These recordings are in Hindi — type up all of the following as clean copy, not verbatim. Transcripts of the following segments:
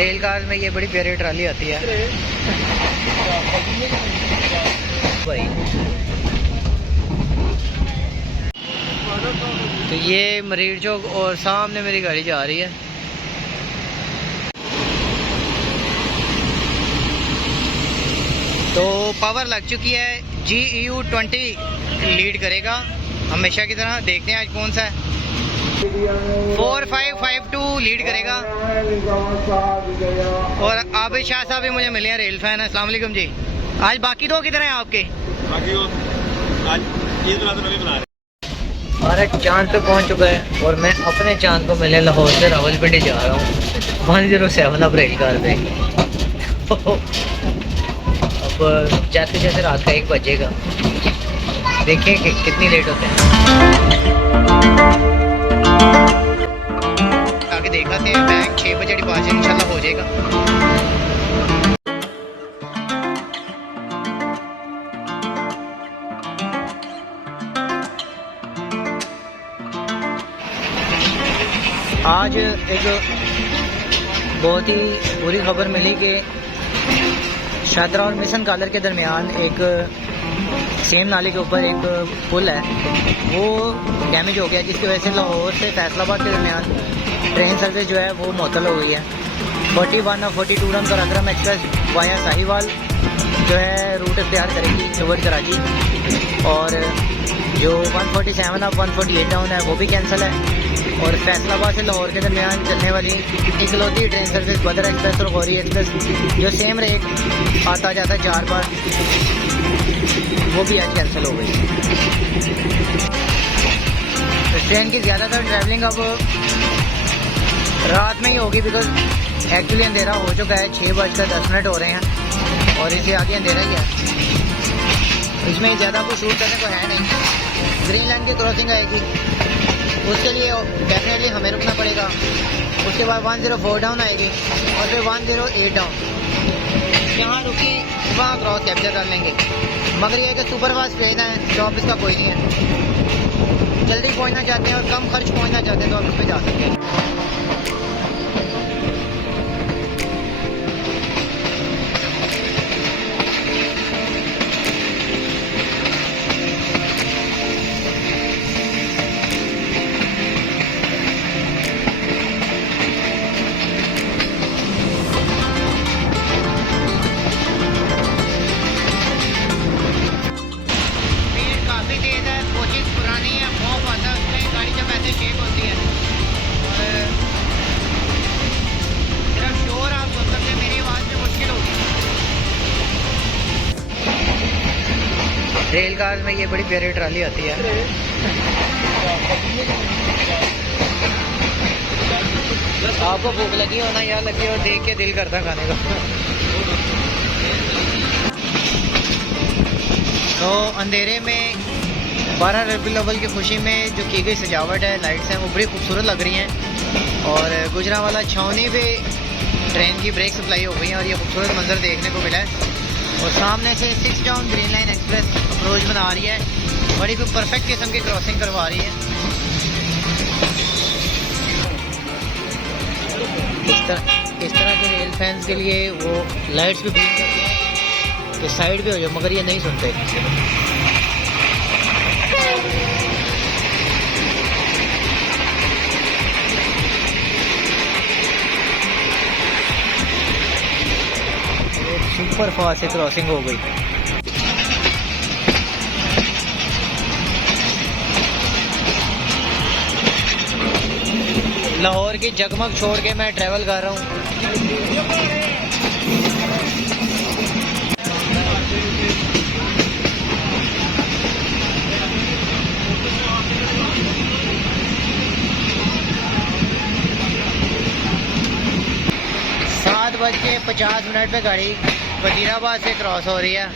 रेल कार में ये बड़ी प्यारी ट्राली आती है भाई। तो ये मरीर चौक और सामने मेरी गाड़ी जा रही है। तो पावर लग चुकी है। GU20 लीड करेगा हमेशा की तरह। देखते हैं आज कौन सा है। 4552 लीड करेगा। और आबिद शाह साहब भी मुझे मिले हैं, रेल फैन है। अस्सलाम वालेकुम जी। आज बाकी दो किधर हैं आपके? बाकी वो आज ईद मिलाद नबी बना रहे। हमारा चांद पे पहुंच चुका है और मैं अपने चांद को मिलने लाहौर से रावलपिंडी जा रहा हूँ 107 अब रेल कार पे। अब जाते जाते रात का 1 बजेगा। देखिए कि कितनी लेट होते हैं। आगे देखा थे बैंक 6 बजे डिपार्चर इंशाल्लाह हो जाएगा। आज एक बहुत ही बुरी खबर मिली कि शादरा और मिशन कॉलर के दरमियान एक सेम नाले के ऊपर एक पुल है, वो डैमेज हो गया, जिसकी वजह से लाहौर से फैसलाबाद के दरमियान ट्रेन सर्विस जो है वो मुअत्तल हो गई है। 41 और 42 नंबर अकरम एक्सप्रेस वाया साहिवाल जो है रूट इख्तियार करेगी टुवर्ड कराची। और जो 147 और 148 डाउन है वो भी कैंसिल है। और फैसलाबाद से लाहौर के दरमियान चलने वाली इकलौती ट्रेन सर्विस बदर एक्सप्रेस और गौरी एक्सप्रेस जो सेम रेट आता जाता है 4 बार, वो भी आज कैंसिल हो गई। तो ट्रेन की ज़्यादातर ट्रैवलिंग अब रात में ही होगी, बिकॉज एक्चुअली अंधेरा हो चुका है। 6:10 हो रहे हैं और इससे आगे अंधेरा ही है। इसमें ज़्यादा कुछ शूट करने को है नहीं। ग्रीन लाइन की क्रॉसिंग आएगी, उसके लिए डेफिनेटली हमें रुकना पड़ेगा। उसके बाद 104 डाउन आएगी और फिर 108 डाउन। यहाँ रुकी वहाँ क्रॉस कैप्चर कर लेंगे। मगर ये कि सुपर फास्ट ट्रेन है, स्टॉप इसका कोई नहीं है। जल्दी पहुँचना चाहते हैं और कम खर्च पहुँचना चाहते हैं तो आप इस पर जा सकते हैं। रेल कार में ये बड़ी प्यारी ट्राली आती है। आपको भूख लगी हो ना, या लगी हो, देख के दिल करता खाने का। तो अंधेरे में 12 रबीउल अव्वल की खुशी में जो की गई सजावट है, लाइट्स हैं, वो बड़ी खूबसूरत लग रही हैं। और गुजरांवाला छावनी पे ट्रेन की ब्रेक सप्लाई हो गई है और ये खूबसूरत मंजर देखने को मिला है। और सामने से 6 down green line express approach बना रही है, बड़ी कोई परफेक्ट किस्म की क्रॉसिंग करवा रही है। इस तरह के रेल फैंस के लिए वो लाइट्स भी ब्लिंक करते हैं कि साइड पे हो जाओ, मगर ये नहीं सुनते। सुपर फास्ट से क्रॉसिंग हो गई। लाहौर की जगमग छोड़ के मैं ट्रैवल कर रहा हूँ। सात बज के 50 मिनट पे गाड़ी वजीराबाद से क्रॉस हो रही है।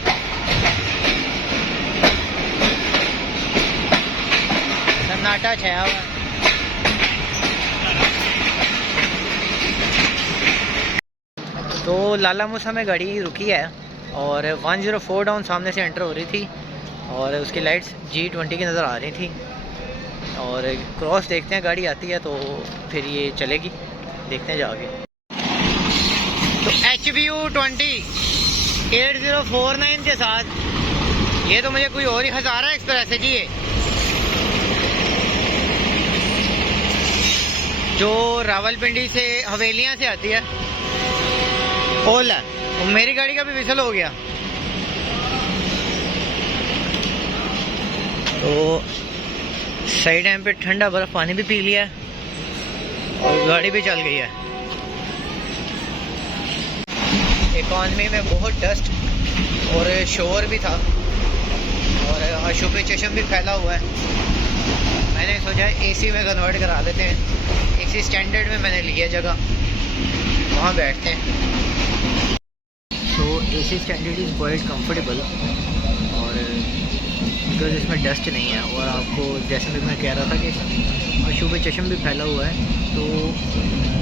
सन्नाटा छाया हुआ है। तो लाला मूसा में गाड़ी रुकी है और 104 डाउन सामने से एंटर हो रही थी और उसकी लाइट्स G20 की नज़र आ रही थी। और क्रॉस देखते हैं, गाड़ी आती है तो फिर ये चलेगी, देखते हैं जाके। तो HBU20 8049 के साथ ये तो मुझे कोई और ही हज़ारा एक्सप्रेस है जी। ये जो रावलपिंडी से हवेलियां से आती है ओला, और मेरी गाड़ी का भी विसल हो गया। तो सही टाइम पे ठंडा बर्फ पानी भी पी लिया और गाड़ी भी चल गई है। इकॉनमी में बहुत डस्ट और शोर भी था और अशुभ चशम भी फैला हुआ है। मैंने सोचा एसी में कन्वर्ट करा देते हैं। एसी स्टैंडर्ड में मैंने लिया जगह, वहाँ बैठते हैं। तो AC standard is quite comfortable और बिकॉज इसमें डस्ट नहीं है। और आपको जैसे मैं कह रहा था कि अशुभ चशम भी फैला हुआ है, तो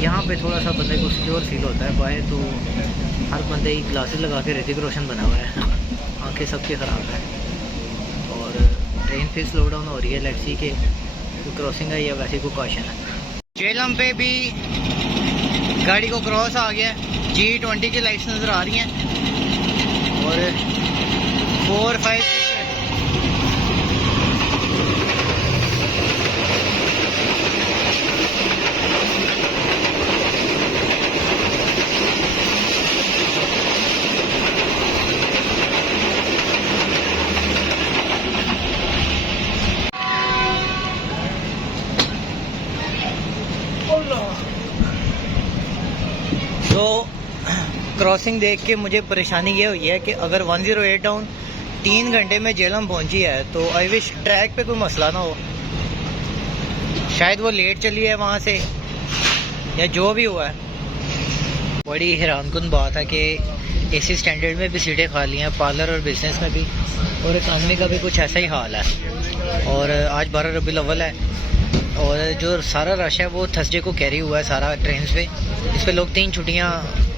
यहाँ पे थोड़ा सा बंदे को सिक्योर फील होता है। बाहर तो हर बंदे ही ग्लासेस लगा के ऋतिक रोशन बना हुआ है, आंखें सबके ख़राब है। और ट्रेन फिर स्लो डाउन हो रही है। लेट्स सी के कोई क्रॉसिंग है या वैसे कोई कॉशन है। झेलम पे भी गाड़ी को क्रॉस आ गया। G20 की लाइट्स नज़र आ रही हैं और 4, 5, 6 तो क्रॉसिंग देख के मुझे परेशानी ये हुई है कि अगर 108 डाउन 3 घंटे में झेलम पहुंची है तो आई विश ट्रैक पे कोई मसला ना हो। शायद वो लेट चली है वहाँ से या जो भी हुआ है। बड़ी हैरानकुन बात है कि एसी स्टैंडर्ड में भी सीटें खाली हैं, पार्लर और बिजनेस में भी, और इकॉनमी का भी कुछ ऐसा ही हाल है। और आज 12 रबीउल अव्वल है और जो सारा रश है वो थर्सडे को कैरी हुआ है सारा ट्रेन पे। इस पे लोग 3 छुट्टियाँ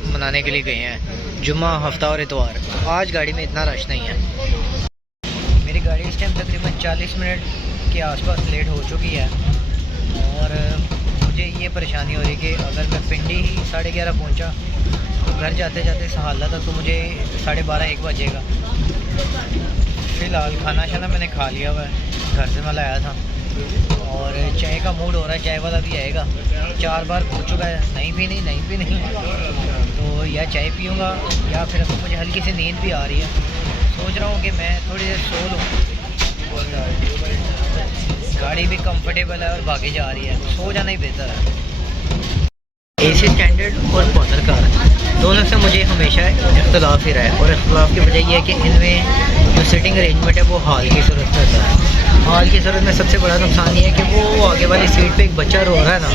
मनाने के लिए गए हैं, जुम्मा, हफ्ता और इतवार। तो आज गाड़ी में इतना रश नहीं है। मेरी गाड़ी इस टाइम तकरीबन 40 मिनट के आसपास लेट हो चुकी है और मुझे ये परेशानी हो रही कि अगर मैं पिंडी ही 11:30 पहुँचा तो घर जाते जाते सहाला तक तो मुझे 12:30 1 बजेगा। फ़िलहाल खाना शाना मैंने खा लिया हुआ है, घर से मैं लाया था और चाय का मूड हो रहा है। चाय वाला भी आएगा, 4 बार पूछ चुका है नहीं पीनी नहीं पीनी, तो या चाय पीऊँगा या फिर अगर मुझे हल्की सी नींद भी आ रही है, सोच रहा हूँ कि मैं थोड़ी देर सो लूँ। गाड़ी भी कंफर्टेबल है और भागे जा रही है, सो जाना ही बेहतर है। एसी स्टैंडर्ड और पार्लर कार दोनों से मुझे हमेशा इख्तलाफ ही रहा है और इख्तलाफ की वजह यह है कि इनमें जो सीटिंग अरेंजमेंट है वो हाल की सूरत में होता है। हाल की सूरत में सबसे बड़ा नुकसान ये है कि वो आगे वाली सीट पे एक बच्चा रो रहा है ना,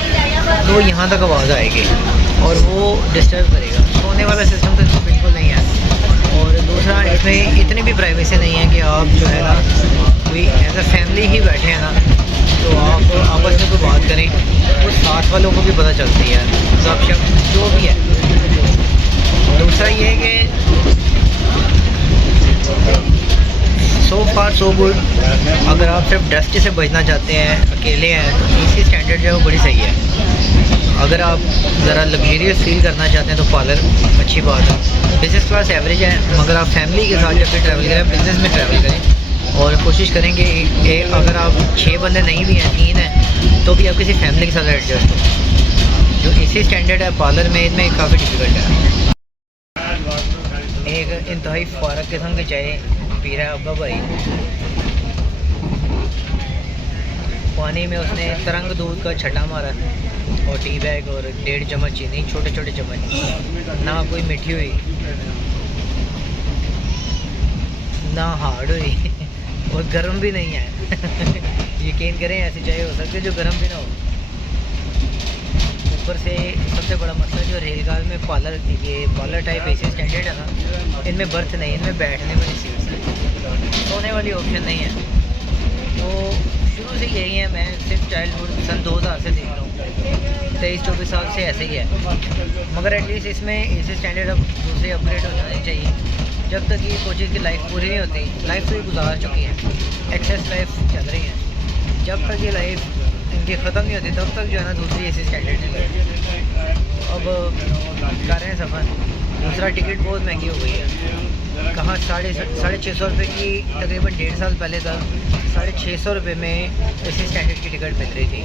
तो यहाँ तक आवाज़ आएगी और वो डिस्टर्ब करेगा। सोने वाला सिस्टम तो इसमें बिल्कुल नहीं है। और दूसरा, इसमें इतनी भी प्राइवेसी नहीं है कि आप जो है ना कोई एज अ फैमिली ही बैठे हैं ना तो आप आपस में कोई बात करें तो साथ वालों को भी पता चलती है, गपशप जो भी है। दूसरा ये है कि सो फार सो गुड। अगर आप सिर्फ डस्ट से बचना चाहते हैं, अकेले हैं, तो एसी स्टैंडर्ड जो है वो बड़ी सही है। अगर आप ज़रा लग्जरियस फील करना चाहते हैं तो पार्लर अच्छी बात है। बिजनेस क्लास एवरेज है, मगर आप फैमिली के साथ जब भी ट्रैवल करें, बिजनेस में ट्रैवल करें और कोशिश करेंगे अगर आप 6 बंदे नहीं भी हैं, 3 हैं, तो भी आप किसी फैमिली के साथ एडजस्ट हो। जो एसी स्टैंडर्ड है पार्लर में, इनमें काफ़ी डिफिकल्ट है। एक इंतहाई फारक किस्म की चाय पी रहा है अब्बा भाई। पानी में उसने तरंग दूध का छटा मारा और टी बैग और 1.5 चम्मच चीनी, छोटे छोटे चम्मच, ना कोई मीठी हुई ना हार्ड हुई और गर्म भी नहीं है। यकीन करें ऐसी चाय हो सकती है जो गर्म भी ना हो। ऊपर से सबसे बड़ा मसला जो रेलगाड़ी में पार्लर टाइप एसी स्टैंडर्ड है ना, इनमें बर्थ नहीं, इनमें बैठने वाली सीट्स हैं, सोने वाली ऑप्शन नहीं है। तो शुरू से यही है, मैं सिर्फ चाइल्डहुड सन 2000 से देख रहा हूँ, 23-24 साल से ऐसे ही है। मगर एटलीस्ट इसमें एसी स्टैंडर्ड अब दूसरे अपग्रेड हो जाने चाहिए। जब तक ये कोचेज़ की लाइफ पूरी नहीं होती, लाइफ तो ये गुजार चुकी है, एक्सेस लाइफ चल रही है, जब तक ये लाइफ इनकी ख़त्म नहीं होती तब तक जो है ना दूसरी एसी स्टैंडर्ड नहीं लगती। अब कर रहे हैं सफ़र। दूसरा टिकट बहुत महंगी हो गई है। कहाँ साढ़े 650 रुपये की तकरीबन 1.5 साल पहले तक 650 रुपये में एसी स्टैंडर्ड की टिकट मिल रही थी,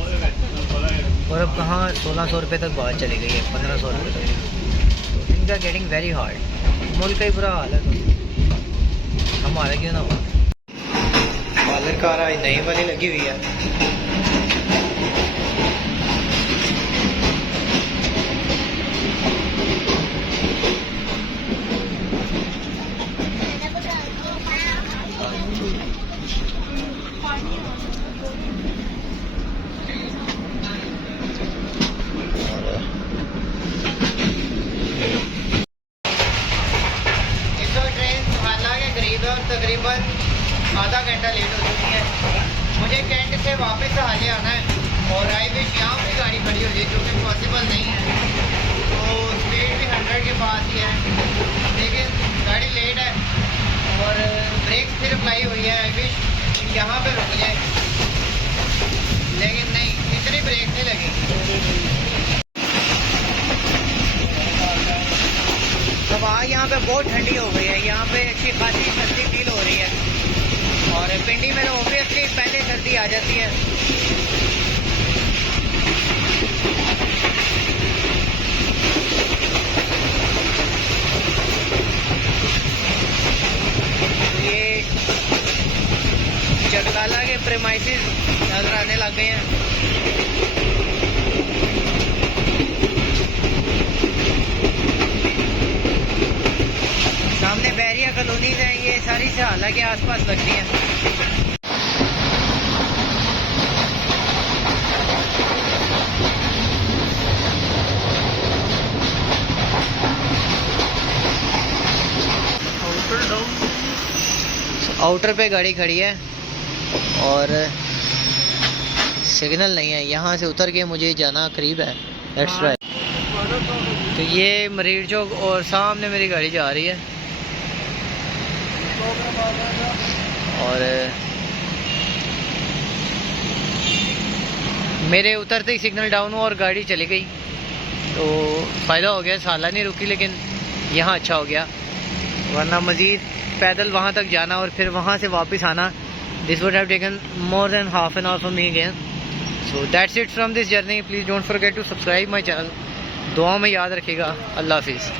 और अब कहाँ 1600 रुपये तक बात चली गई है, 1500 रुपये तक। Things are getting very hard. मुल्क का ही बुरा हाल है, तो हमारा क्यों ना हो। पार्लर कार आज नई वाली लगी हुई है। तकरीबन आधा घंटा लेट हो चुकी है। मुझे कैंट से वापस हाले आना है और आई विश यहाँ पे गाड़ी खड़ी हो जाए, जो कि पॉसिबल नहीं है। तो स्पीड भी 100 के पास ही है, लेकिन गाड़ी लेट है और ब्रेक फिर अप्लाई हुई है। आई विश यहाँ पे रुक जाए, लेकिन नहीं, इतनी ब्रेक नहीं लगी। हवा यहाँ पे बहुत ठंडी हो गई है, यहाँ पे अच्छी खासी सर्दी फील हो रही है, और पिंडी में तो ऑब्वियसली पहले सर्दी आ जाती है। ये चकलाला के प्रेमाइसिस नजर आने लग गए हैं। सामने बैरिया कॉलोनीज हैं, ये सारी सहाला के आसपास लगती हैं। आउटर पे गाड़ी खड़ी है और सिग्नल नहीं है, यहाँ से उतर के मुझे जाना करीब है। Let's try. तो ये मरीर चौक और सामने मेरी गाड़ी जा रही है, और मेरे उतरते ही सिग्नल डाउन हुआ और गाड़ी चली गई, तो फ़ायदा हो गया। साला नहीं रुकी, लेकिन यहाँ अच्छा हो गया, वरना मज़ीद पैदल वहाँ तक जाना और फिर वहाँ से वापस आना, this would have taken more than half an hour for me again. So that's it from this journey. Please don't forget to subscribe my channel. दुआ में याद रखिएगा। अल्लाह हाफिज़।